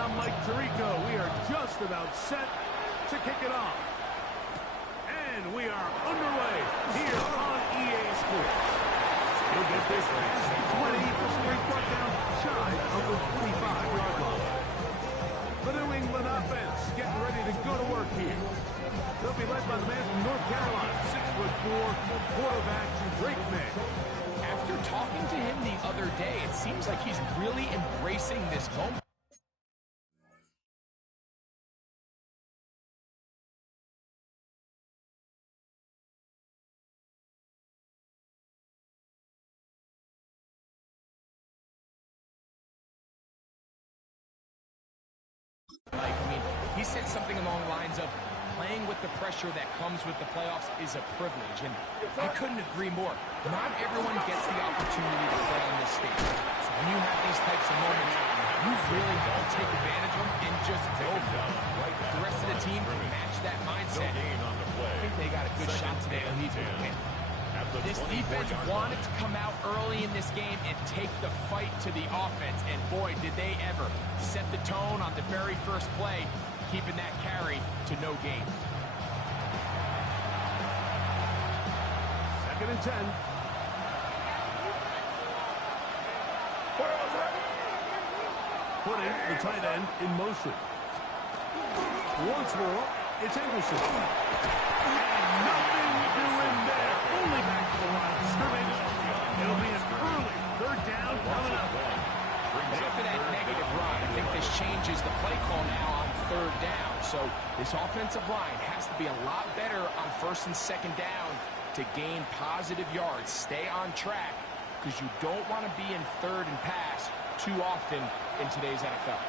I'm Mike Tirico. We are just about set to kick it off. And we are underway here on EA Sports. He'll get this past 20, he's brought down shy of the 25-yard line. The New England offense getting ready to go to work here. They'll be led by the man from North Carolina, 6'4", quarterback Drake May. After talking to him the other day, it seems like he's really embracing this moment. He said something along the lines of playing with the pressure that comes with the playoffs is a privilege, and I couldn't agree more. Not everyone gets the opportunity to play on this stage. So when you have these types of moments, you really have to take advantage of them and just go for it. The rest of the team can match that mindset. I think they got a good shot today to lead with a win. This defense wanted to come out early in this game and take the fight to the offense, and boy, did they ever set the tone on the very first play, keeping that carry to no gain. 2nd and 10. Putting the tight end in motion. Once more, it's Anderson. And nothing doing there. Only back to the line of scrimmage. It'll be an early 3rd down coming up. After that negative run, I think this changes the play call now on 3rd down. So this offensive line has to be a lot better on 1st and 2nd down to gain positive yards. Stay on track because you don't want to be in 3rd and pass too often in today's NFL.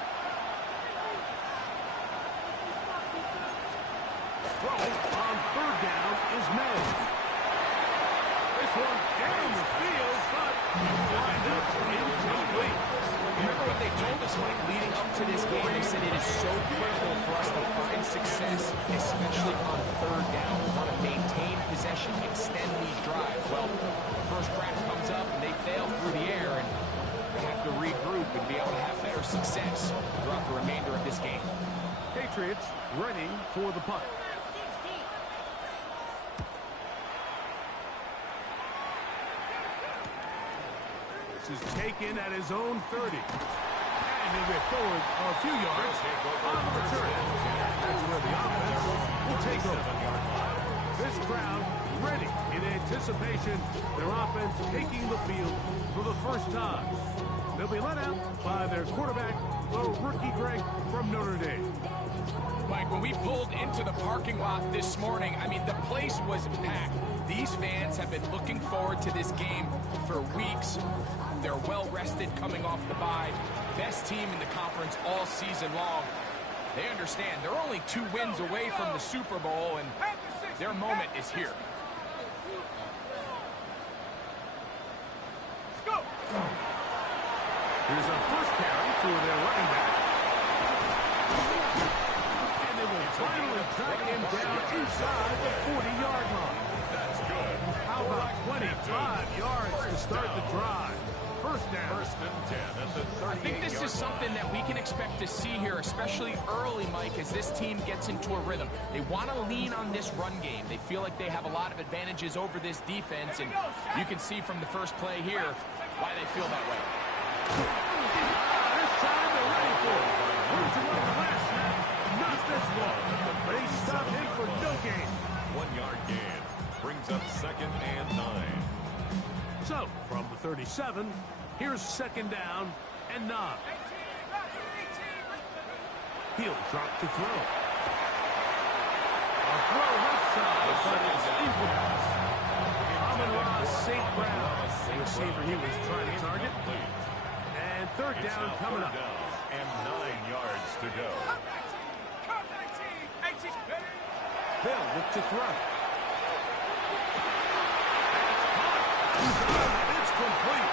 Throw on 3rd down is May. This one down the field, but wind up incomplete. Remember what they told us, Mike, leading up to this game? They said it is so critical for us to find success, especially on 3rd down. We want to maintain possession, extend these drives. Well, the first crack comes up and they fail through the air, and they have to regroup and be able to have better success throughout the remainder of this game. Patriots ready for the punt. This is taken at his own 30. And he'll get forward a few yards on the return. That's where the offense will take over. This crowd ready in anticipation. Their offense taking the field for the first time. They'll be let out by their quarterback, the rookie Greg from Notre Dame. Mike, when we pulled into the parking lot this morning, I mean, the place was packed. These fans have been looking forward to this game for weeks. They're well-rested coming off the bye. Best team in the conference all season long. They understand they're only 2 wins away from the Super Bowl, and their moment is here. Let's go. Here's a first carry for their running back. And they will finally track him down inside the 40-yard line. That's good. How about 25 yards to start the drive? First down. 1st and 10 at the 38-yard line. I think this is something that we can expect to see here, especially early, Mike, as this team gets into a rhythm. They want to lean on this run game. They feel like they have a lot of advantages over this defense, and you can see from the first play here why they feel that way. This time they're ready for it. Went to run the last snap, not this one. They stop him for no gain. 1-yard gain brings up 2nd and 9. So, from the 37, here's 2nd down and 9. He'll drop to throw. A throw left side, but it's incomplete. Amon-Ra St. Brown, the receiver he was trying to target. And 3rd down coming up. And 9 yards to go. They'll look to throw. It's complete.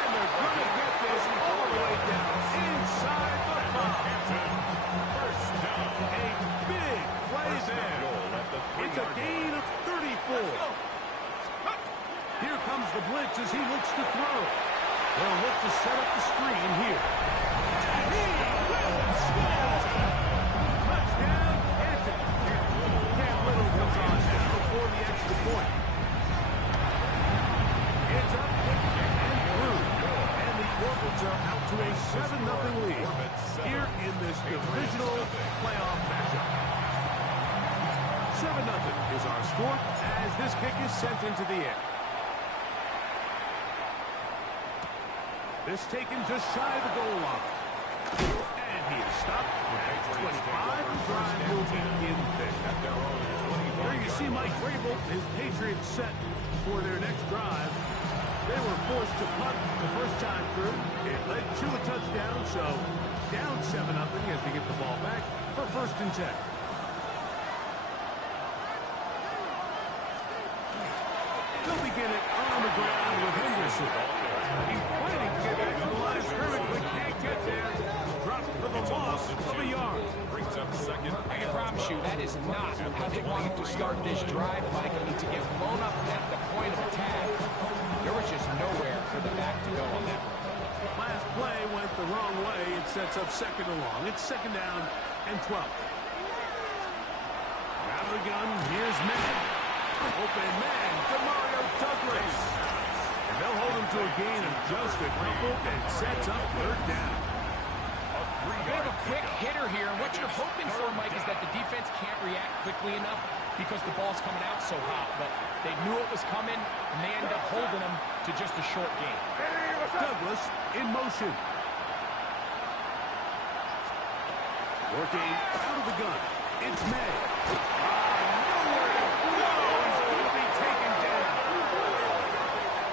And they're going to get this all the way down inside the 5. First down. A big play there. It's a gain of 34. Here comes the blitz as he looks to throw. They'll look to set up the screen here. And he will this divisional playoff matchup. 7-0 is our score as this kick is sent into the air. This taken just shy of the goal line. And he is stopped at 25. The drive will begin there. There you see Mike Vrabel, his Patriots set for their next drive. They were forced to punt the first time through. It led to a touchdown, so down 7-0 as they get the ball back for 1st and 10. They'll begin it on the ground with Henderson. He's planning to get back to the line of scrimmage, but can't get there. Dropped for the loss of a yard. Brings up 2nd. I can promise you that is not how they wanted to start this drive, Mike. I mean, to get blown up at the point of attack, there was just nowhere for the back to go on that one. Last play went the wrong way. It sets up 2nd and long. It's 2nd down and 12. Out of the gun, here's man. Open man, Demario Douglas. And they'll hold him to a gain of just a couple and sets up 3rd down. They have a quick hitter here, and what you're hoping for, Mike, is that the defense can't react quickly enough because the ball's coming out so hot. But they knew it was coming, and they end up holding them to just a short gain. Douglas in motion. Working out of the gun. It's May. Nowhere to go. He's going to be taken down.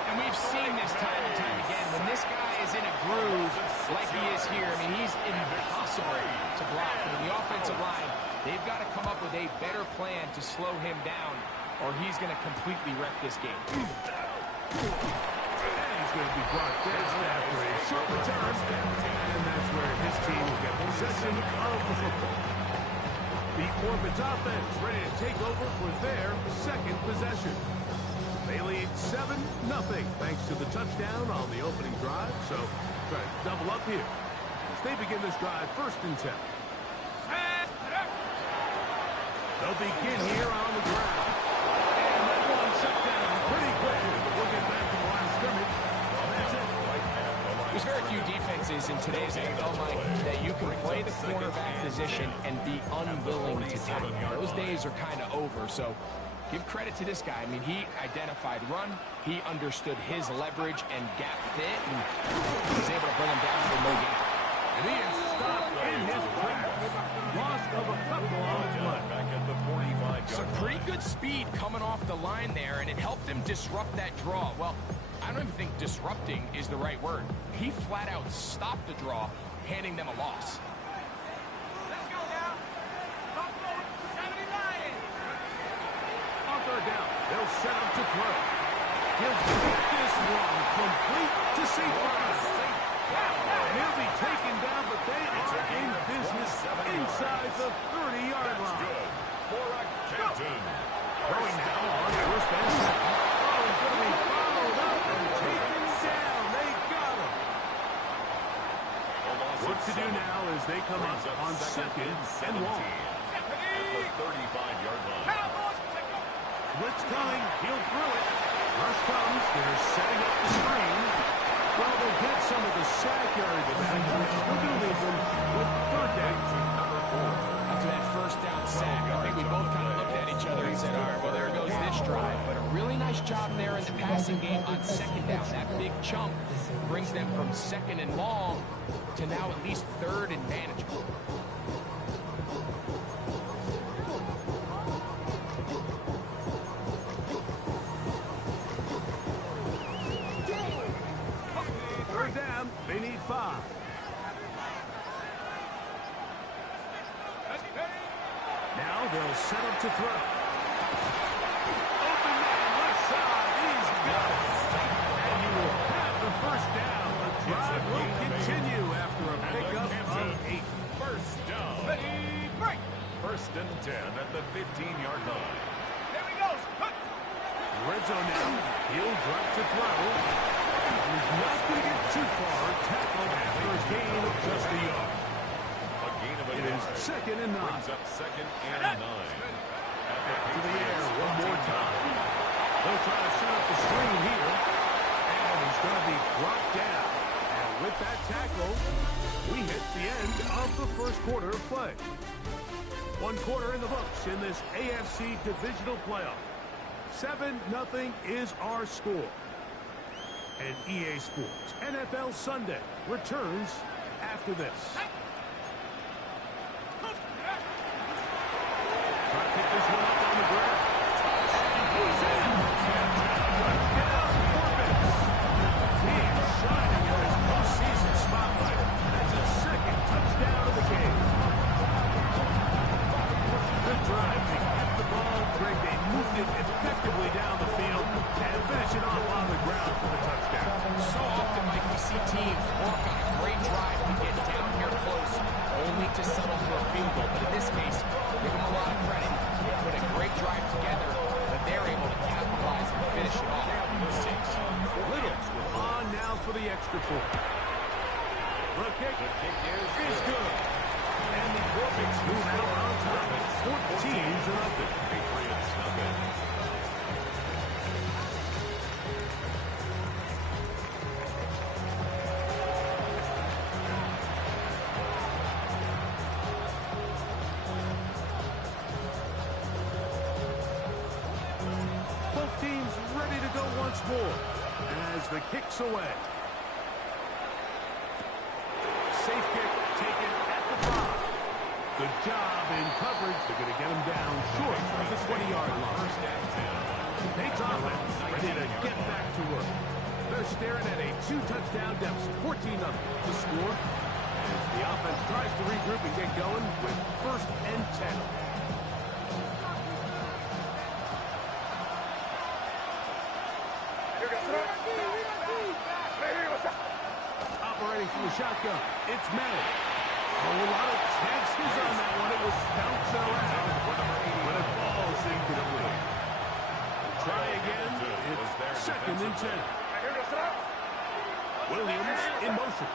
And we've seen this time and time again. When this guy is in a groove like he is here, I mean, he's impossible to block. I mean, the offensive line, they've got to come up with a better plan to slow him down, or he's going to completely wreck this game. He's going to be brought down after a short return. And that's where his team will get possession of the football. The Orbits offense ready to take over for their 2nd possession. They lead 7-0 thanks to the touchdown on the opening drive. So try to double up here as they begin this drive 1st and 10. They'll begin here on the ground. And that one shut down pretty quick. We'll get back to the line of scrimmage. That's it. There's very few defenses in today's NFL, Mike, that you can play the cornerback position and be unwilling to tackle. Those days are kind of over, so give credit to this guy. I mean, he identified run, he understood his leverage and gap fit, and was able to bring him down for no gain. And he is stopped in his tracks. Loss of a couple on the play. Back at the 45-yard Some pretty good speed coming off the line there, and it helped him disrupt that draw. Well, I don't even think disrupting is the right word. He flat out stopped the draw, handing them a loss. Let's go now. Buffalo 79. On 3rd down, they'll set up to throw. He'll get this one complete to safety. He'll be taken down, but they are in business inside the 30-yard line. Canton. Throwing now on 1st and 7. Oh, he's going to be followed up and taken down. They got him. What to do now as they come up on 2nd and long. At the 35-yard line. Blitz coming. He'll throw it. Rush comes. They're setting up the screen. Well, they'll get some of the sack yardage back. We're going to leave them with 3rd down. After that 1st down sack, I think we both kind of looked at each other and said, all right, well, there goes this drive. But a really nice job there in the passing game on 2nd down. That big chunk brings them from 2nd and long to now at least 3rd and manageable. Third down, they need 5. Now they'll set up to throw. Open man, left side, he's got it. And you will have the 1st down. The drive will continue after a pickup of 8. 1st down. First and 10 at the 15-yard line. There he goes. Red zone now. He'll drop to throw. He's not going to get too far. Tackled after a gain of just a yard. A gain of a It yard. is 2nd and 9. Brings up 2nd and 9. To the air one more time. They'll try to set up the screen here. And he's going to be brought down. And With that tackle, we hit the end of the first quarter of play. One quarter in the books in this AFC divisional playoff. 7-0 is our score. And EA Sports NFL Sunday returns after this. Try to pick this one up on the ground. And he's in. Touchdown, Corbett. He is shining in his postseason spotlight. That's his second touchdown of the game. Good drive. They kept the ball. Greg, they moved it effectively down the field and finish it off on the ground for the touchdown. So often, Mike, we see teams work on a great drive to get down here close, only to settle for a field goal. But in this case, give them a lot of credit. They put a great drive together, but they're able to capitalize and finish it off with 6. Little on now for the extra point. The kick is good. And the Orbits move out on top. 14-0. Patriots nothing. Both teams ready to go once more as the kick's away. Safe kick taken at the 5. Good job in coverage. They're going to get him down short of the 20-yard line. First and 10. Nate's offense ready to get back to work. They're staring at a 2-touchdown deficit, 14-0 to score. As the offense tries to regroup and get going with first and 10. Operating from the shotgun, it's May. A lot of chances on that one. It was bouncing around when it falls incomplete. Try again. It's second and 10. Williams in motion.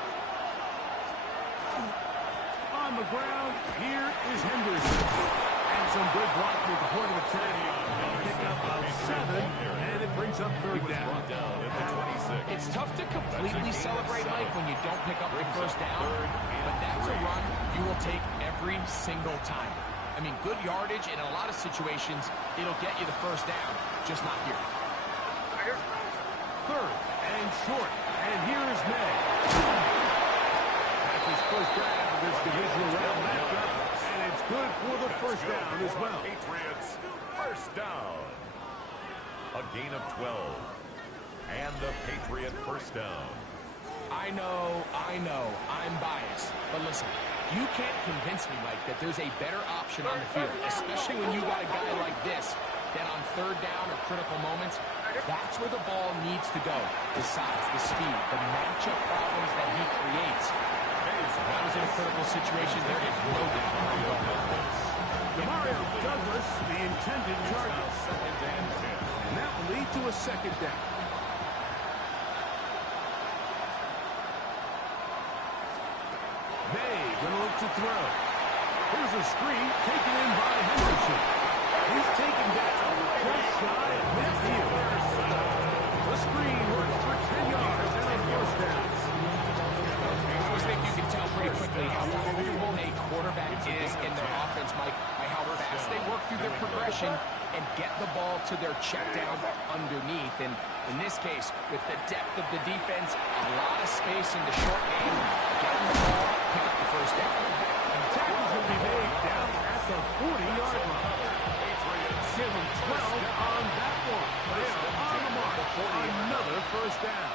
On the ground, here is Henderson. And some good blocking at the point of attack. Pick up of 7, and it brings up third down. It's tough to completely celebrate, Mike, when you don't pick up the first down, but that's a run you will take every single time. I mean, good yardage, and in a lot of situations, it'll get you the first down, just not here. Third and short, and here is May. That's his first drive of this divisional round matchup, and it's good for the first down as well. Patriots first down. A gain of 12. And the Patriot first down. I know, I'm biased. But listen, you can't convince me, Mike, that there's a better option on the field, especially when you got a guy like this that on third down or critical moments, that's where the ball needs to go. The size, the speed, the matchup problems that he creates. That was in a critical situation. There is no doubt. Demario Douglas, the intended target. And that will lead to a second down. May going to look to throw. Here's a screen taken in by Henderson. He's taken down just shy of midfield. The screen works for 10 yards and a first down. I always think you can tell pretty quickly how comfortable a quarterback is in their offense, Mike, by how fast they work through their progression and get the ball to their check down underneath. And in this case, with the depth of the defense, a lot of space in the short game, get the ball, pick up the first down. And tackles will be made down at the 40-yard line. Give them 12 on that one. They are on the mark for another first down.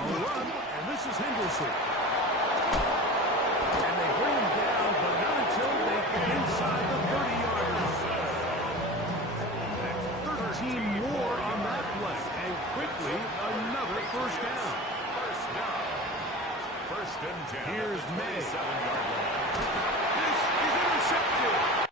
A run, and this is Henderson. And they bring him down, but not until they get inside the 30-yard line. That's 13 more on that play, and quickly another first down. First and 10. Here's May. 7-yard line. This is intercepted.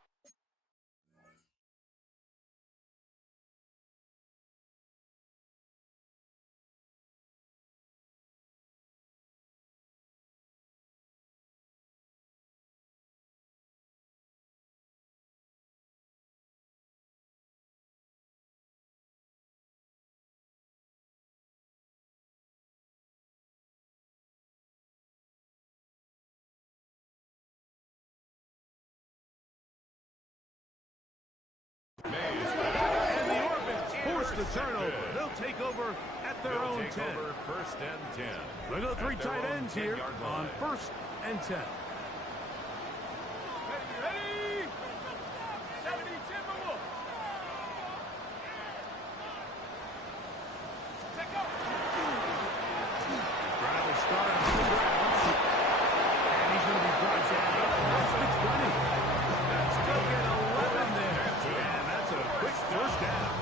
the turnover. They'll take over at their own 10. First and 10. We'll go three tight ends here on first and 10. Ready? 70 Timberwolves. Take off. Drive will start on the ground. And he's going to be brought down. That's the 20. That's going to get 11 there. And that's a quick first down.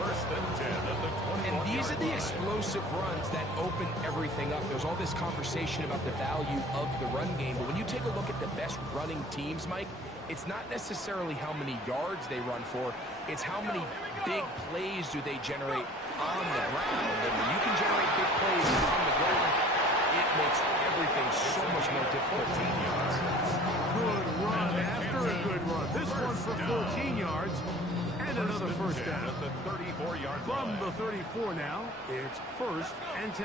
First and 10 at the 21. And these are the explosive runs that open everything up. There's all this conversation about the value of the run game, but when you take a look at the best running teams, Mike, it's not necessarily how many yards they run for, it's how many big plays do they generate on the ground. And when you can generate big plays on the ground, it makes everything so much more difficult to yards. Good run after a good run. This one's for 14 yards. And another first down. At the 34-yard From line. the 34 now, it's first and 10.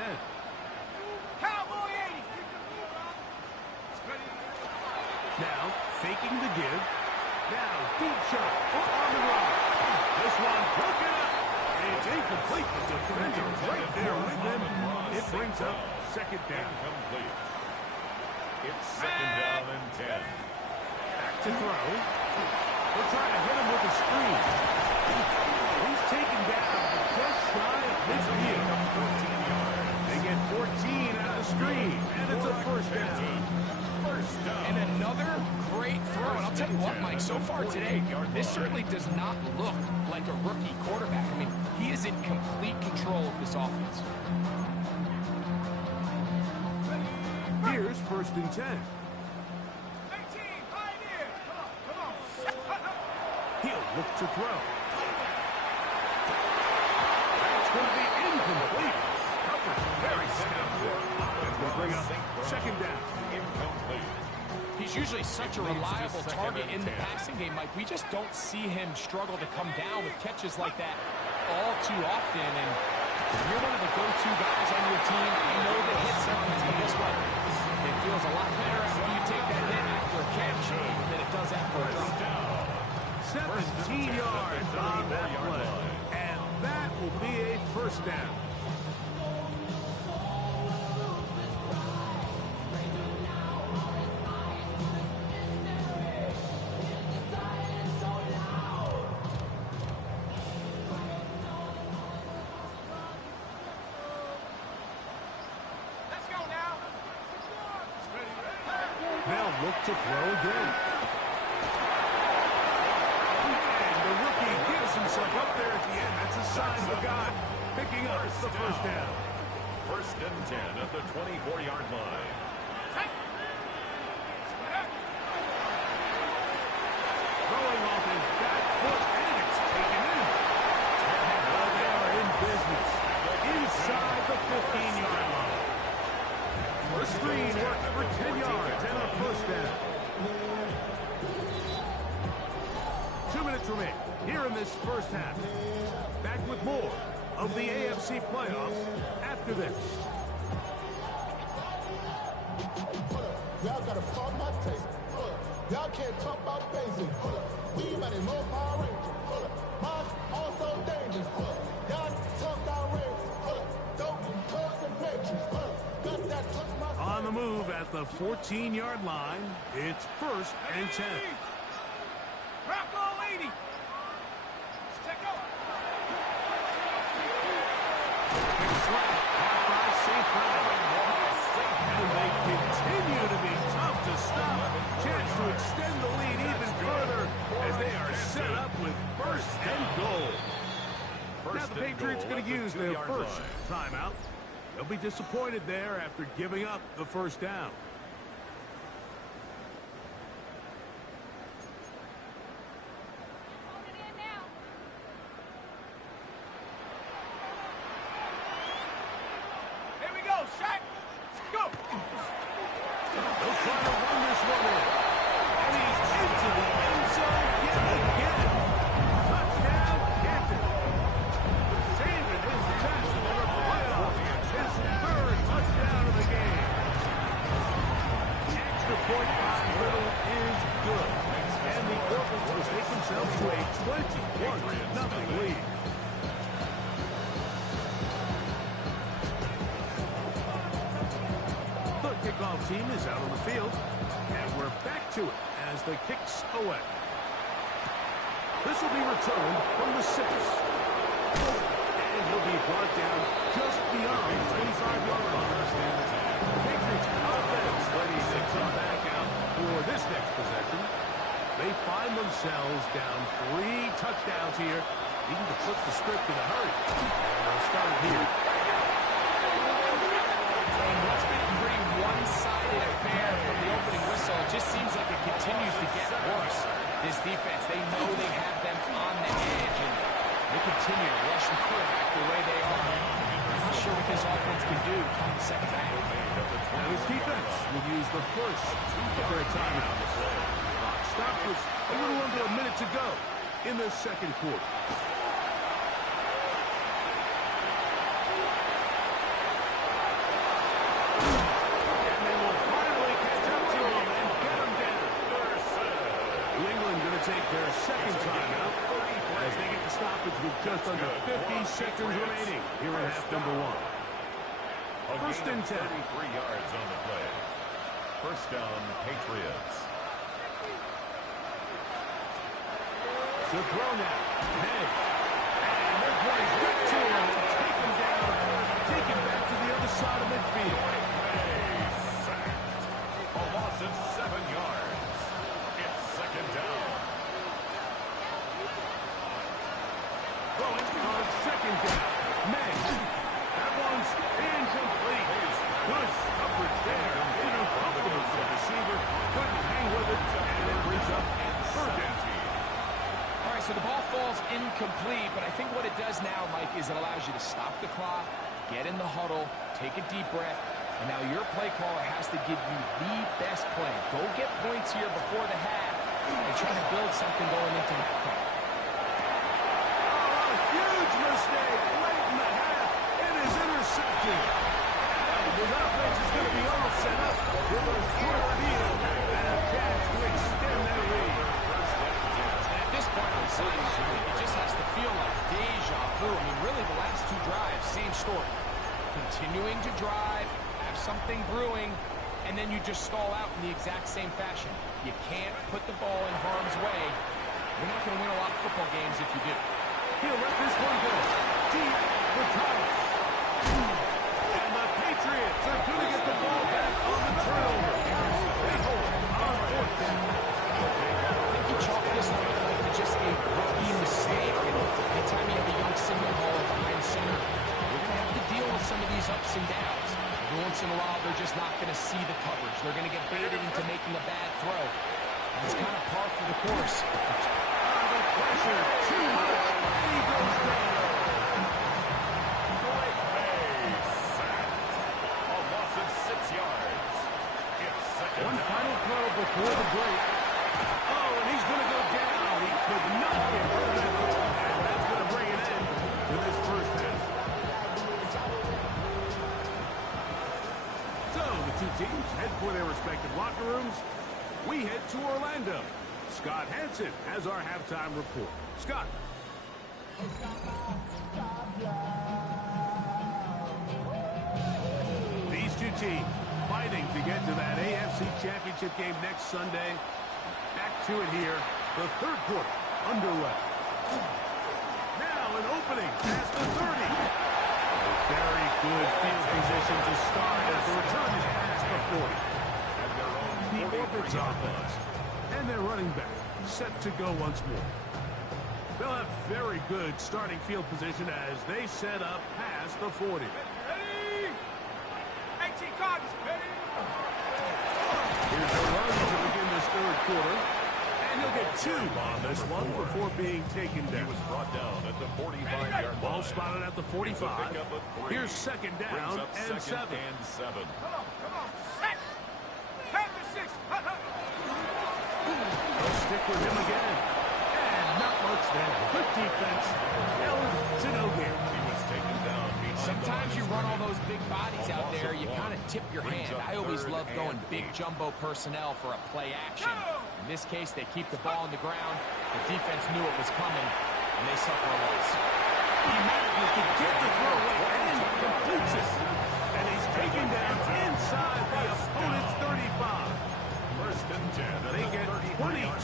Cowboy 80. Now, faking the give. Now, deep shot on the run. This one broken up. It's incomplete. The defender right there with him. It brings up second down. Incomplete. It's second down and 10. Back to throw. They're trying to hit him with a screen. He's taken down just shy of midfield. 14 yards. They get 14 out of the screen, and it's a first down. First down. And another great throw. And I'll tell you what, Mike, so far today, this certainly does not look like a rookie quarterback. I mean, he is in complete control of this offense. Here's first and 10. 18. Pioneer. Come on. He'll look to throw. That's going to be incomplete. Coverage very sound. That's going to bring up second down. Incomplete. He's usually such a reliable target in the passing game, Mike. We just don't see him struggle to come down with catches like that all too often. And you're one of the go-to guys on your team. You know the hits happen. But guess what? It feels a lot better after you take that hit after a catch than it does after a drop. 17 yards on that play. And that will be a first down. Let's go now. They'll look to throw again. And the rookie gives himself up there at the end. That's a sign of a guy picking up the first down. First and 10 at the 24-yard line. Throwing off his back foot, and it's taken in. Well, they are in business. Inside the 15-yard line. The screen works for 10 yards and a first down. 2 minutes remain here in this first half. Back with more of the AFC playoffs after this. Y'all gotta pump my taste. Y'all can't talk about basic. We mighty more Power Rangers. Mine also dangerous. Y'all talk outrageous. Dope and drugs and pictures. Got that touch my On the move at the 14-yard line, it's first and 10. Rocco 80. Check out. Big slap caught by St. Brown. And they continue to be tough to stop. Chance to extend the lead even further as they are set up with first and goal. Now the Patriots going to use their first timeout. They'll be disappointed there after giving up the first down. Here we go. Shaq. Go. They'll try to run this one in. And he's into the end zone yet again. Touchdown, Canton. Saving his best for the playoffs. His third touchdown of the game. The extra point by Little is good. And the Orphans will take themselves to a 21-0 lead. team is out on the field. And we're back to it as the kick's away. This will be returned from the 6. And he'll be brought down just beyond the 25-yard line. Patriots offense ready to come back out for this next possession. They find themselves down 3 touchdowns here. Needing to flip the script in a hurry. And they'll start here. And what's been a pretty one-sided affair from the opening whistle, it just seems like it continues to get worse. This defense, they know they have them on the edge, and they continue to rush the quarterback the way they are. I'm not sure what this offense can do come the second half. Now his defense will use the first of their timeouts. Clock stops with a little under a minute to go in the second quarter. And they will finally catch up to him and get him down. New England going to take their second timeout as they get the stoppage with just under 50 seconds remaining here in half number 1. First and 10. 33 yards on the play. First down, Patriots. To throw now. Hey. And they're going right to him and take him down. Take him back to the other side of midfield. Sacked. A loss of 7 yards. It's second down. Throwing on second down. May. That one's incomplete. Good coverage there. Incomplete. The receiver couldn't hang with it, and it brings up third down. All right, so the ball falls incomplete, but I think what it does now, Mike, is it allows you to stop the clock, get in the huddle, take a deep breath, and now your play caller has to give you the best play. Go get points here before the half and try to build something going into halftime. Oh, a huge mistake late in the half. It is intercepted. And his offense is going to be all set up with a short field and a catch to extend their lead. At this point on the sideline, it just has to feel like deja vu. I mean, really, the last 2 drives, same story. Continuing to drive, have something brewing, and then you just stall out in the exact same fashion. You can't put the ball in harm's way. You're not going to win a lot of football games if you do. He'll let this one go. Deep for Thomas. And the Patriots are going to get the ball back on the turnover. They hold on fourth down. I think you chalk this one up to just a rookie mistake. And anytime you have a young signal caller behind center, you're going to have to deal with some of these ups and downs. Every once in a while, they're just not going to see the coverage. They're going to get baited into making a bad throw. And it's kind of par for the course. The pressure, too much. He goes down. Sacked. A loss of 6 yards. It's second One down. final throw before the break. Oh, and he's going to go down. He could not get rid of that ball. And that's going to bring an end to this first half. So the two teams head for their respective locker rooms. We head to Orlando. Scott Hansen has our halftime report. Scott. These two teams fighting to get to that AFC Championship game next Sunday. Back to it here. The third quarter underway. Now an opening past the 30. A very good field position to start as the return is past the 40. And their own The 43 Orbits offense. And their running back set to go once more. They'll have very good starting field position as they set up past the 40. Ready? 18 cards. Ready? Here's a run to begin this third quarter. And he'll get 2 on this one before being taken He down. was brought down at the 45-yard Ball line. spotted at the 45. Pick up a 3. Here's second Brings down up and second 7. and 7. Come on. Set. Head to 6. They'll stick with him again. And not much there. Good defense. Held to no gain. He was taken down behind Sometimes the you line. run all those big bodies out there, you kind of tip your Brings hand. up I always third love going and big 8. jumbo personnel for a play action. In this case, they keep the ball on the ground. The defense knew it was coming, and they suffer a loss. He manages to get the throw away and completes it. And he's taken down inside the opponent's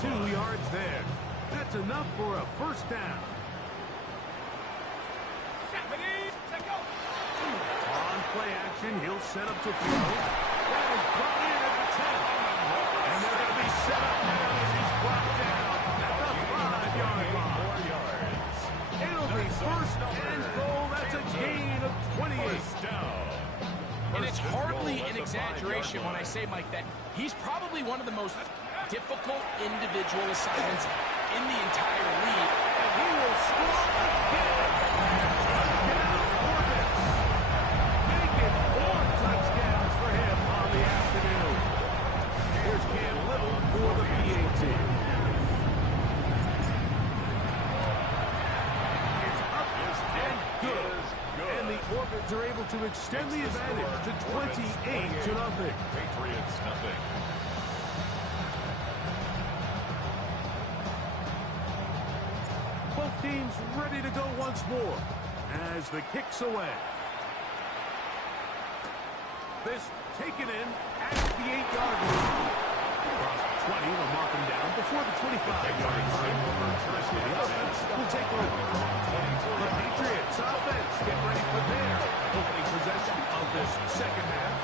2 yards there. That's enough for a first down. On play action, he'll set up to throw. That is brought in at the 10. And they're going to be set up now as he's brought down at the 5-yard line. It'll be first and goal. That's a gain of 28. And it's hardly an exaggeration when I say, Mike, that he's probably one of the most difficult individual assignments in the entire league. And he will score again. Touchdown, Orbis. Making 4 touchdowns for him on the afternoon. Here's Cam Little for the PAT. It's up and good. And the Orbits are able to extend the advantage to 28-0. Patriots nothing. Both teams ready to go once more as the kick's away. This taken in at the 8-yard line. Across the 20, they'll mark him down before the 25-yard line. The offense will take over. The Patriots offense get ready for their opening possession of this second half.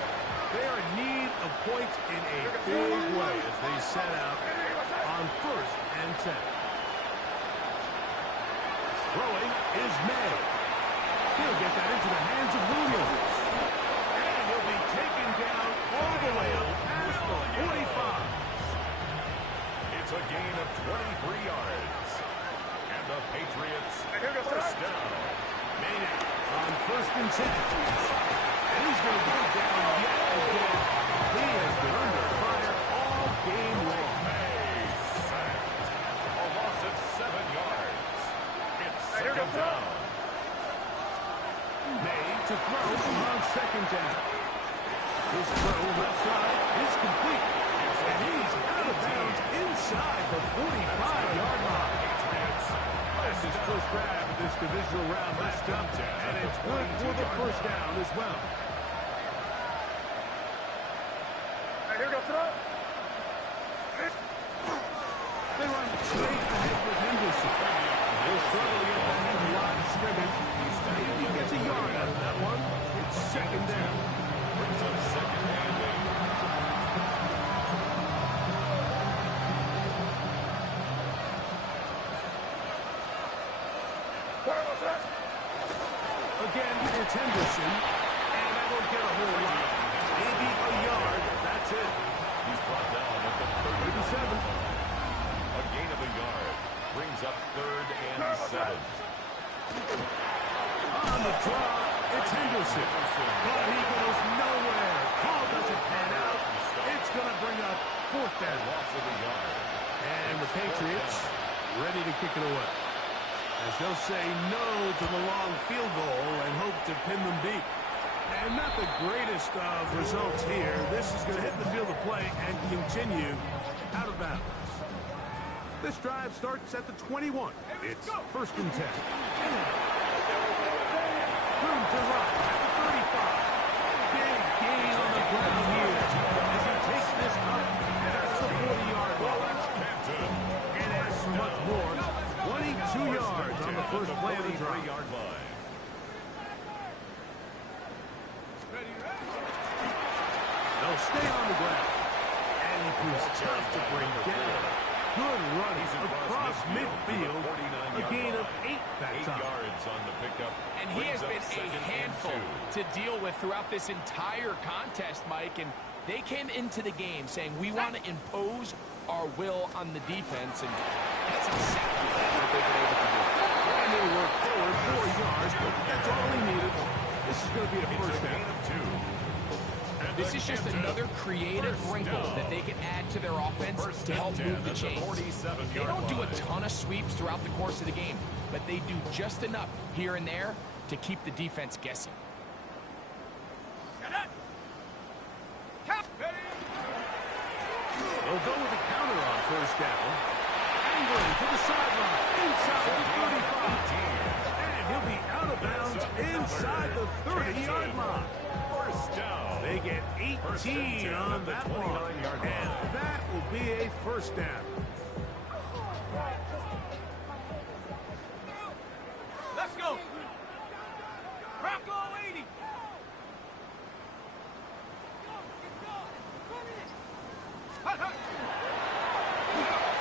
They are in need of points in a big way as they set out on 1st and 10. Throwing is May. He'll get that into the hands of Williams. And he'll be taken down all the way up past the 45. It's a gain of 23 yards. And the Patriots first down. Maynard on 1st and 10. And he's going to go down yet again. He has been under fire all game long. May sacked. A loss of 7 yards. It's second down. May to throw on 2nd down. His throw left side is complete. And he's out of bounds inside the 45-yard line. That's his first grab of this divisional round last up. And it's good for the first down as well. They run straight ahead with Henderson. He'll struggle to get back to the line of scrimmage. Maybe he gets a yard out of that one. It's second down. Brings up second and 8. Again, it's Henderson. And that won't get a whole lot. Maybe a yard. That's it. He's brought down at the 37. A gain of a yard. Brings up 3rd and 7. On the draw, it's Henderson. But he goes nowhere. Call doesn't pan out. It's going to bring up 4th down. Loss of a yard. And the Patriots ready to kick it away. As they'll say no to the long field goal and hope to pin them deep. And not the greatest of results here. This is going to hit the field of play and continue out of bounds. This drive starts at the 21. It's 1st and 10. Room to run at the 35. Big gain on the ground here as he takes this up past the 40-yard line. And as for much more, 22 yards on the first play of the drive. Line. They'll stay on the ground. And he proves tough to bring down. Good running across midfield. A gain of 8 that 8 time. yards on the pickup. And he has been a handful to deal with throughout this entire contest, Mike. And they came into the game saying, we want to impose our will on the defense. And that's exactly what they've been able to do. And he'll work forward 4 yards, but that's all he needed. This is going to be a first down. This is just another creative wrinkle that they can add to their offense to help move the chains. They don't do a ton of sweeps throughout the course of the game, but they do just enough here and there to keep the defense guessing. They'll go with a counter on first down. Angling to the sideline, inside the 35. And he'll be out of bounds inside the 30-yard line. First down. They get 18 on that one, and that will be a first down.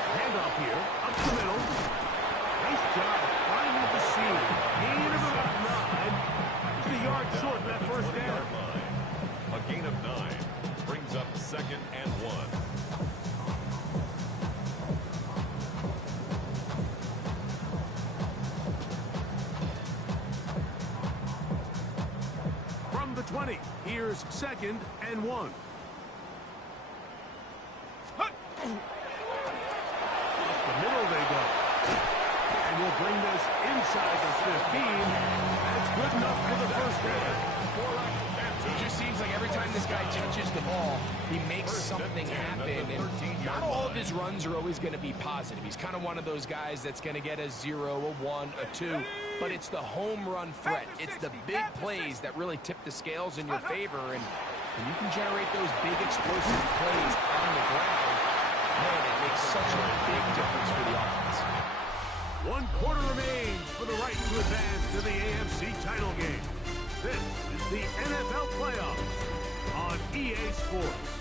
Handoff here, up the middle. Nice job finding the seam. Gain of about 9. Just a yard short of that first down. A gain of 9 brings up 2nd and 1. From the 20, here's 2nd and 1. Middle they go. And we'll bring this inside the 15. That's good enough for the first down. It just seems like every time this guy touches the ball, he makes something happen. And not all of his runs are always going to be positive. He's kind of one of those guys that's going to get a 0, a 1, a 2. But it's the home run threat. It's the big plays that really tip the scales in your favor. And when you can generate those big explosive plays on the ground, man, it makes such a big difference for the offense. 1 quarter remains for the right to advance to the AFC title game. This is the NFL playoffs on EA Sports.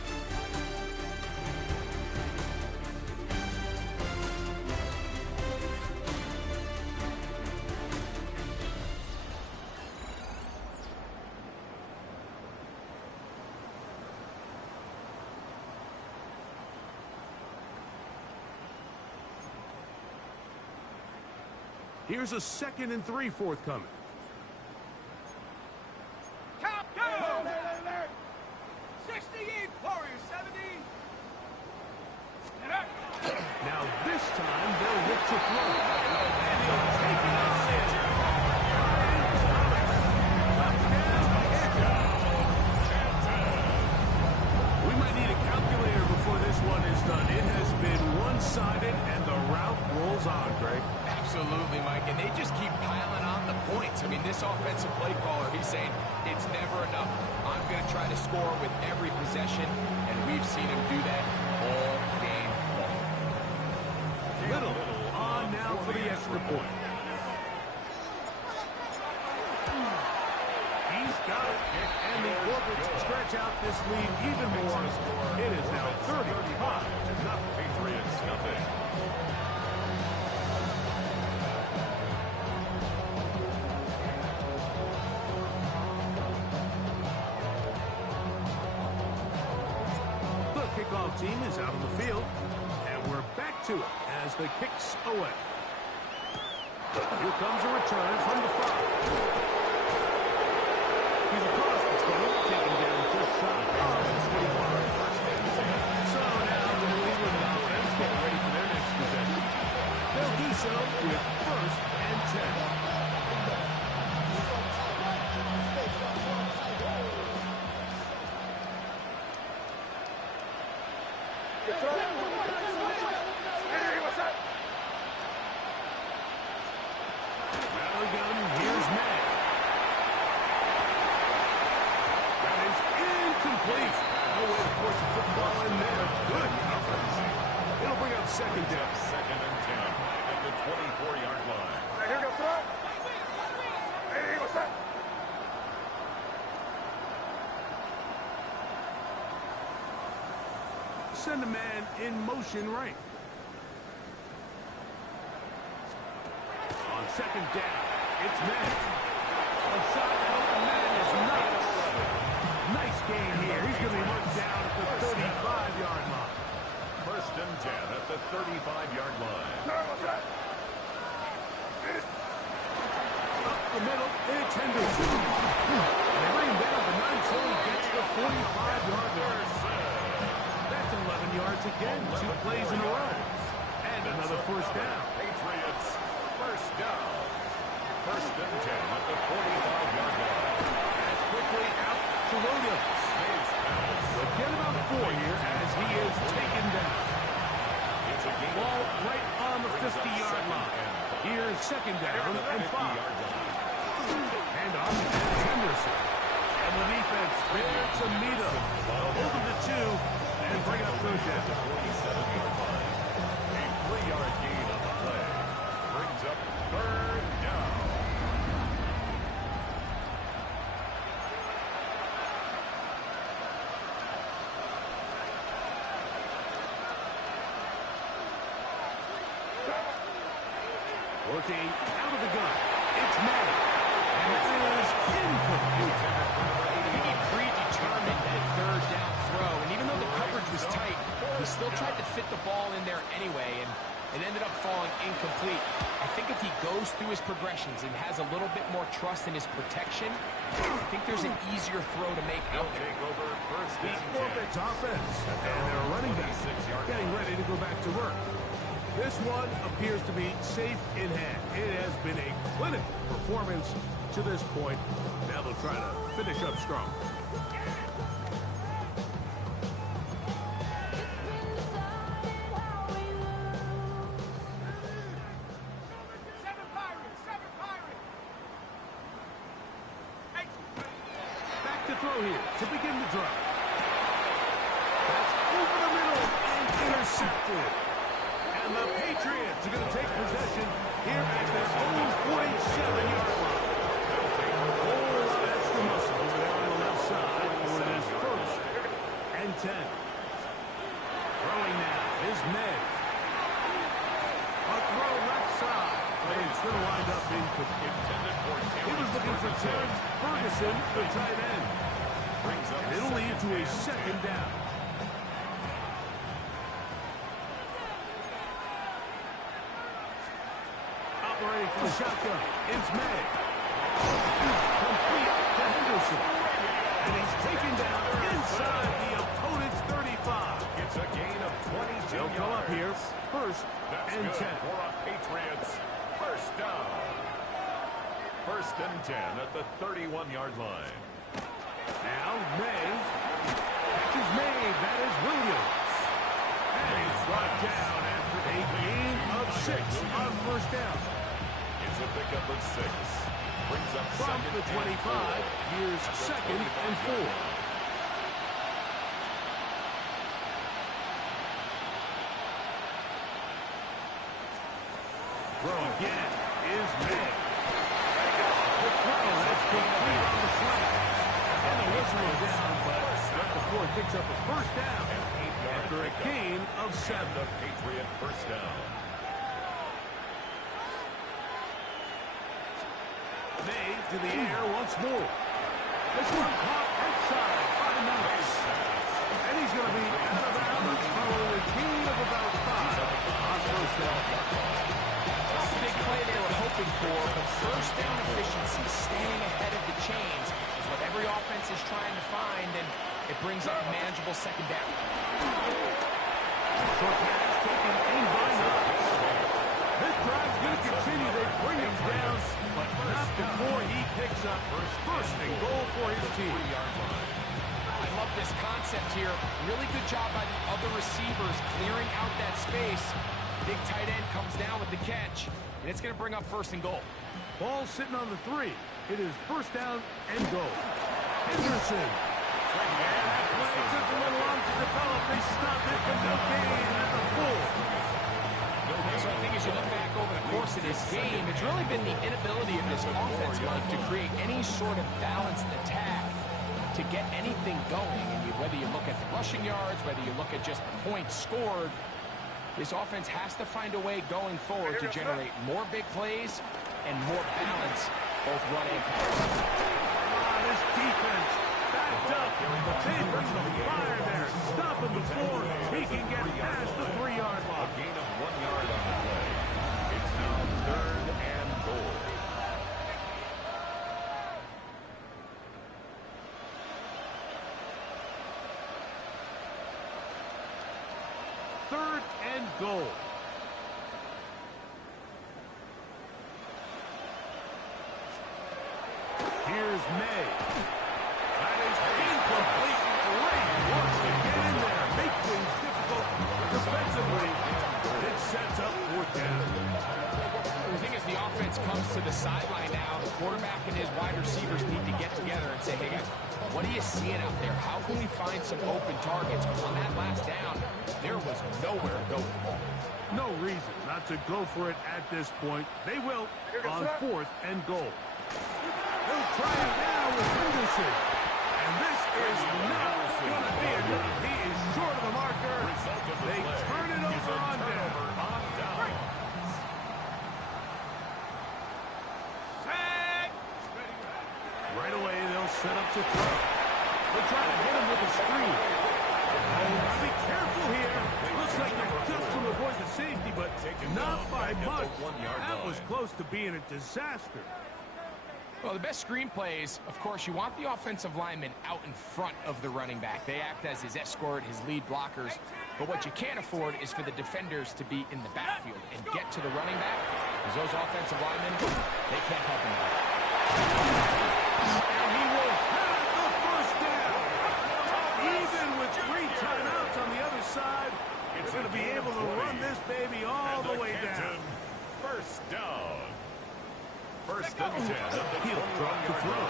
Here's a 2nd and 3 forthcoming. Count down! 68, Warriors 70. Now this time they'll look to throw. And he'll take it out there. We might need a calculator before this one is done. It has been one-sided and the route rolls on, Greg. Absolutely, Mike, and they just keep piling on the points. I mean, this offensive play caller, he's saying it's never enough. I'm going to try to score with every possession, and we've seen him do that all game long. Little on now for the extra point. He's got it, and the Orbits stretch out this lead even more. It is now 35-0. Patriots nothing. Kickoff team is out on the field, and we're back to it as the kicks away. Here comes a return from the 5. He's across the 20, taken down just shy of the 25. So now the New England offense getting ready for their next possession. They'll do so with 1st and 10. Second down. 2nd and 10 at the 24-yard line. Here goes throw. Hey, what's that? Send a man in motion right. On 2nd down, it's man. On side out, the man is nice. Nice gain here. He's going to be marked down at the 35-yard line. 1st and 10 at the 35-yard line. Up the middle, it's Henderson. They bring him down, but not until he gets the 45-yard line. That's 11 yards again, 2 plays in a row. And another first down. Patriots, first down. 1st and 10 at the 45-yard line. That's quickly out to Williams. But get about 4 here as he is taken down. Ball right on the 50-yard line. Here's 2nd down and 5. And on to Henderson. And the defense there to meet him. Hold him to 2 and bring up 3rd down. 47-yard line. A 3-yard gain on the play. Brings up 3rd down. Working out of the gun. It's May. And it is incomplete. He predetermined that third down throw, and even though the coverage was tight, he still tried to fit the ball in there anyway, and it ended up falling incomplete. I think if he goes through his progressions and has a little bit more trust in his protection, I think there's an easier throw to make out there. The Orbit's offense. And their running back getting ready to go back to work. This one appears to be safe in hand. It has been a clinical performance to this point. Now they'll try to finish up strong. Back to throw here to begin the drive. That's over the middle and intercepted. And the Patriots are going to take possession here at their own 47-yard line. Oh, that's the muscle over there on the left side for this 1st and 10. Throwing now is May. A throw left side, but it's going to wind up incomplete. He was looking for Terrence Ferguson, the tight end. And it'll lead to a 2nd down. Operating from the shotgun, it's May. Complete to Henderson. And he's taken down inside the opponent's 35. It's a gain of 22 They'll come up here, 1st and 10. For a Patriots 1st down. 1st and 10 at the 31-yard line. Now May. Catches made. That is Williams. And he's brought down after a gain of 6 on 1st down. It's a pickup of 6. Brings up From the 25, here's 2nd and 4. Throw again is May. The throw that's complete on the slant. And the whistle is down, but the Ford picks up a 1st down after a gain of 7. The Patriot 1st down. May to the air once more. This one caught outside by Knox. And he's going to be out of bounds following a gain of about 5 on 1st down. Not the big play they were hoping for, but 1st down efficiency, staying ahead of the chains, is what every offense is trying to find, and it brings up a manageable 2nd down. Short pass taken in by Knox. This drive's going to continue. They bring him down, but not before he picks up 1st and goal for his team. I love this concept here. Really good job by the other receivers clearing out that space. Big tight end comes down with the catch, and it's going to bring up 1st and goal. Ball sitting on the 3. It is 1st down and goal. Henderson. And that play took a little long to develop. They stopped it, but no gain at the 4. So I think as you look back over the course of this game, it's really been the inability of this offense, Mike, to create any sort of balanced attack to get anything going. And whether you look at the rushing yards, whether you look at just the points scored, this offense has to find a way going forward to generate more big plays and more balance, both run and pass. This defense backed up. They bring the fire there. Stop him before he can get past the 3-yard line. A gain of 1 yard on the play. It's now 3rd and goal. Third and goal. Here's May. That is incomplete. Great work to get in there. Make things difficult defensively. It sets up 4th down. The thing is, the offense comes to the sideline now. The quarterback and his wide receivers need to get together and say, hey, guys, what are you seeing out there? How can we find some open targets? Because on that last down, there was nowhere to go with the ball. No reason not to go for it at this point. They will on 4th and goal. They'll try it now with Henderson. And this is not going to be enough. He is short of the marker. They turn it over on down. to being a disaster. Well, the best screenplay is, of course, you want the offensive lineman out in front of the running back. They act as his escort, his lead blockers. But what you can't afford is for the defenders to be in the backfield and get to the running back, because those offensive linemen, they can't help him out. And he will have the first down. Even with 3 timeouts on the other side, it's going to be able to run this baby all the way down. First down. First and 10. He'll drop to throw.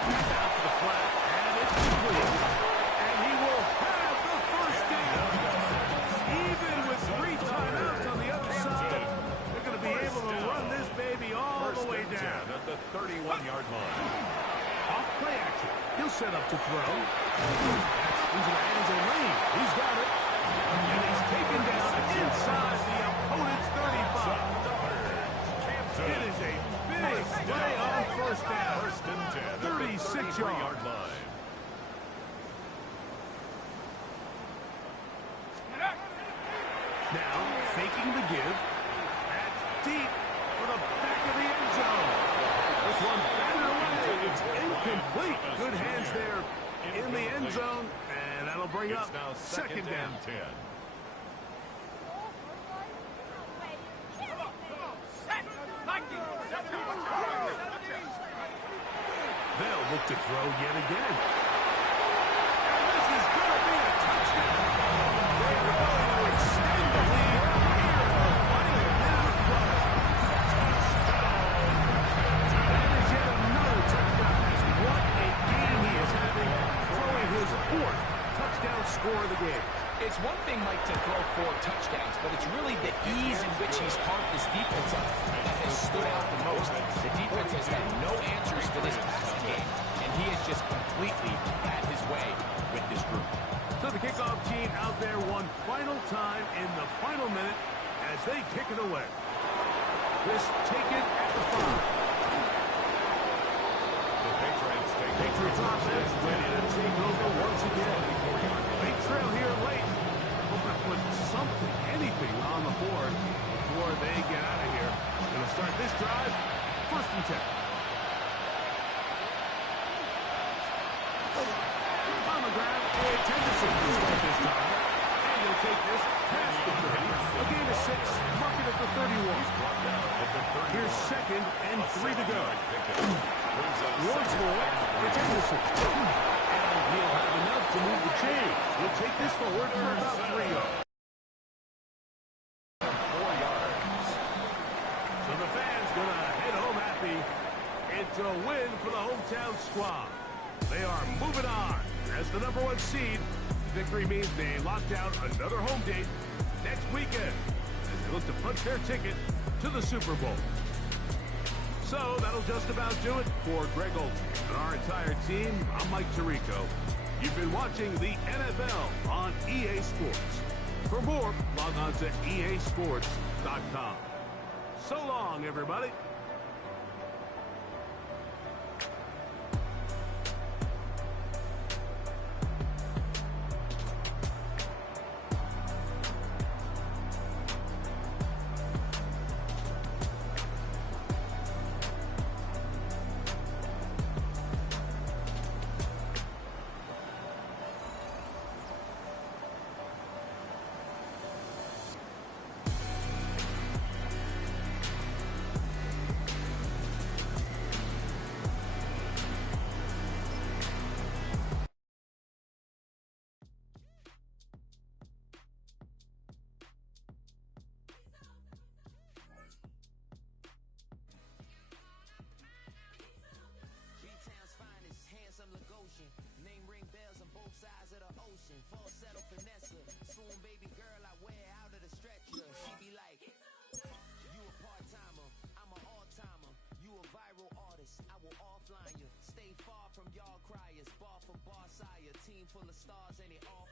Down to the flat, and it's complete. And he will have the first down. Even with 3 timeouts on the other side, they're going to be able to run this baby all the way down. At the 31-yard line. Off play action. He'll set up to throw. Into the hands of Lane. He's got it. And he's taken down inside the opponent's 35. It is a big play on first down. First and 10. 36-yard line. Now, faking the give. That's deep for the back of the end zone. This one batted away. It's incomplete. Good hands there in the end zone. And that'll bring up now second down. 10. They'll look to throw yet again. And this is going to be a touchdown. They're going to extend the lead here in the final minute of play. That is yet another touchdown. What a game he is having, throwing his 4th touchdown score of the game. It's one thing, Mike, to throw 4 touchdowns, but it's really the ease in which he's carved this defense up that has stood out the most. The defense has had no answers for this passing game, and he has just completely had his way with this group. So the kickoff team out there one final time in the final minute as they kick it away. This taken at the 5. The Patriots offense ready to take over once again. Big trail here late. Hoping to put something, anything on the board before they get out of here. Going to start this drive, 1st and 10. On the ground, it's Henderson to start this drive. And he'll take this past the 30. A gain of 6, mark it at the 31. Here's 2nd and 3 to go. Once more, it's Henderson. And he'll have enough to move the chains. He'll take this forward for about 3 yards. 4 yards. So the fans gonna head home happy. It's a win for the hometown squad. They are moving on as the #1 seed. Victory means they locked down another home date next weekend as they look to punch their ticket to the Super Bowl. So that'll just about do it for Greg Olsen and our entire team. I'm Mike Tirico. You've been watching the NFL on EA Sports. For more, log on to easports.com. So long, everybody. Full of stars and it all